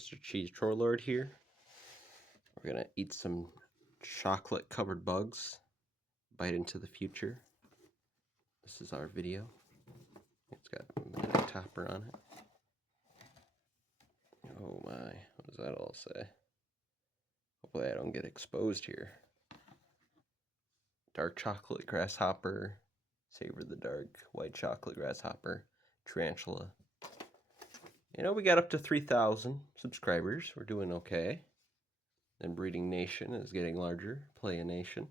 Mr. Cheese Trollord here. We're gonna eat some chocolate covered bugs, bite into the future. This is our video. It's got a banana topper on it. Oh my, what does that all say? Hopefully I don't get exposed here. Dark chocolate grasshopper, savor the dark, white chocolate grasshopper, tarantula. You know, we got up to 3,000 subscribers. We're doing okay. And Breeding Nation is getting larger. Play a Nation.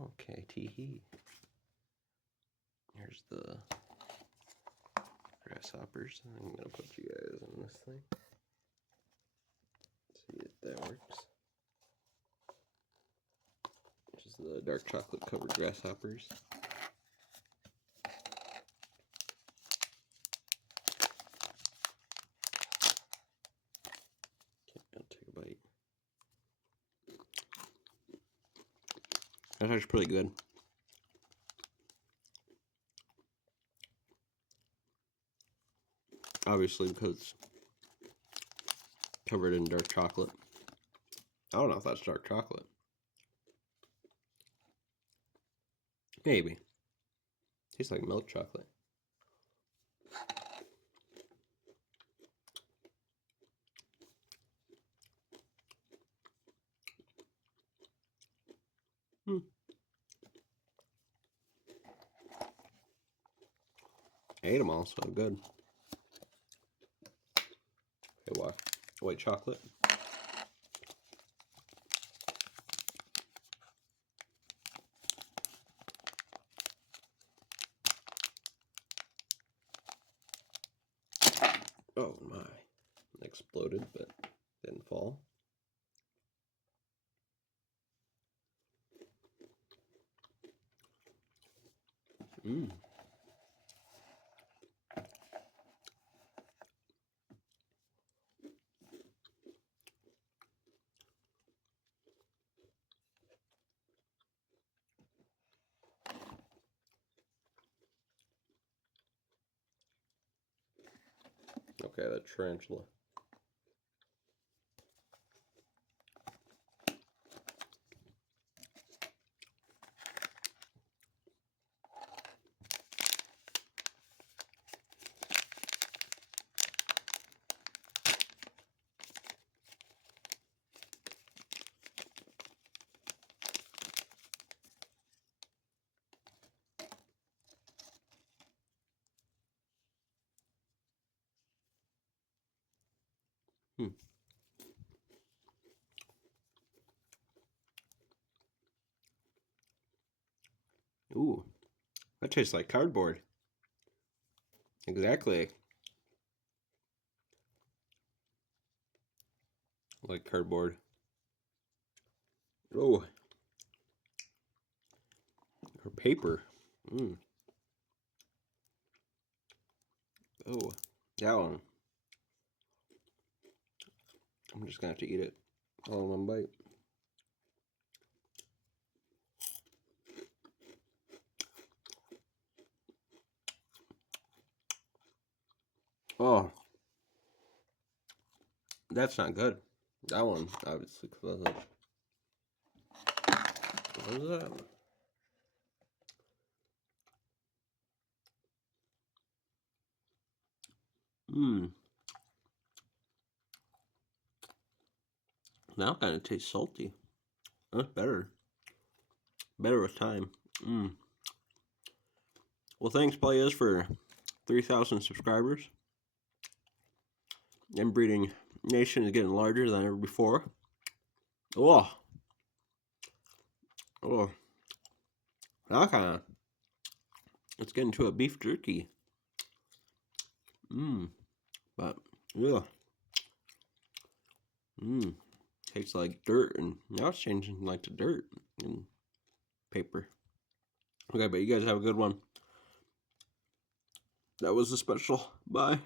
Okay, tee-hee. Here's the grasshoppers. I'm going to put you guys on this thing. See if that works. This is the dark chocolate covered grasshoppers. I'll take a bite. That's actually pretty good. Obviously, because it's covered in dark chocolate. I don't know if that's dark chocolate. Maybe. Tastes like milk chocolate. I ate them all, so good. Okay, watch. White chocolate. Oh my. It exploded, but didn't fall. Mmm. Okay, that tarantula. Ooh, that tastes like cardboard. Exactly. Like cardboard. Oh. Or paper. Mmm. Oh, that one. I'm just gonna have to eat it all in one bite. Oh, that's not good. That one, obviously, because what is that? Mmm. Now it kind of tastes salty. That's better. Better with time. Mmm. Well, thanks, players, for 3,000 subscribers. And Breeding Nation is getting larger than ever before. Oh. Oh. Now kind of, it's getting to a beef jerky. Mmm. But, yeah. Mmm. Tastes like dirt, and now it's changing like to dirt and paper. Okay, but you guys have a good one. That was a special. Bye.